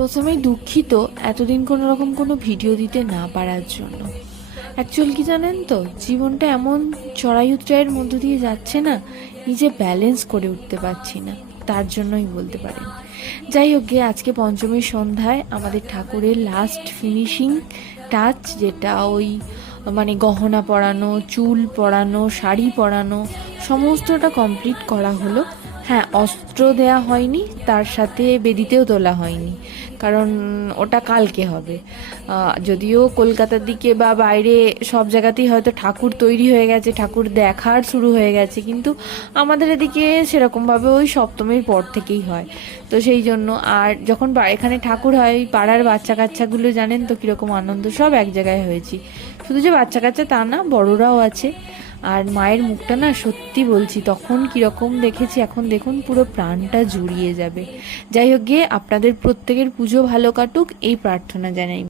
প্রথমেই দুঃখিত এতদিন কোনো রকম কোনো ভিডিও দিতে না পারার জন্য। অ্যাকচুয়ালি কি জানেন তো, জীবনটা এমন চড়াই উতরাইয়ের মধ্য দিয়ে যাচ্ছে না, নিজে ব্যালেন্স করে উঠতে পারছি না, তার জন্যই বলতে পারেন। যাই হোক গে, আজকে পঞ্চমীর সন্ধ্যায় আমাদের ঠাকুরের লাস্ট ফিনিশিং টাচ, যেটা ওই মানে গহনা পরানো, চুল পরানো, শাড়ি পরানো, সমস্তটা কমপ্লিট করা হলো। হ্যাঁ, অস্ত্র দেয়া হয়নি, তার সাথে বেদিতেও তোলা হয়নি, কারণ ওটা কালকে হবে। যদিও কলকাতার দিকে বা বাইরে সব জায়গাতেই হয়তো ঠাকুর তৈরি হয়ে গেছে, ঠাকুর দেখার শুরু হয়ে গেছে, কিন্তু আমাদের এদিকে সেরকমভাবে ওই সপ্তমীর পর থেকেই হয়। তো সেই জন্য আর যখন এখানে ঠাকুর হয়, ওই পাড়ার বাচ্চা কাচ্চাগুলো জানেন তো কীরকম আনন্দ, সব এক জায়গায় হয়েছি। শুধু যে বাচ্চা কাচ্চা তা না, বড়রাও আছে। আর মায়ের মুখটা না, সত্যি বলছি, তখন কীরকম দেখেছি, এখন দেখুন পুরো প্রাণটা জুড়িয়ে যাবে। যাই হোক গিয়ে, আপনাদের প্রত্যেকের পুজো ভালো কাটুক এই প্রার্থনা জানাই।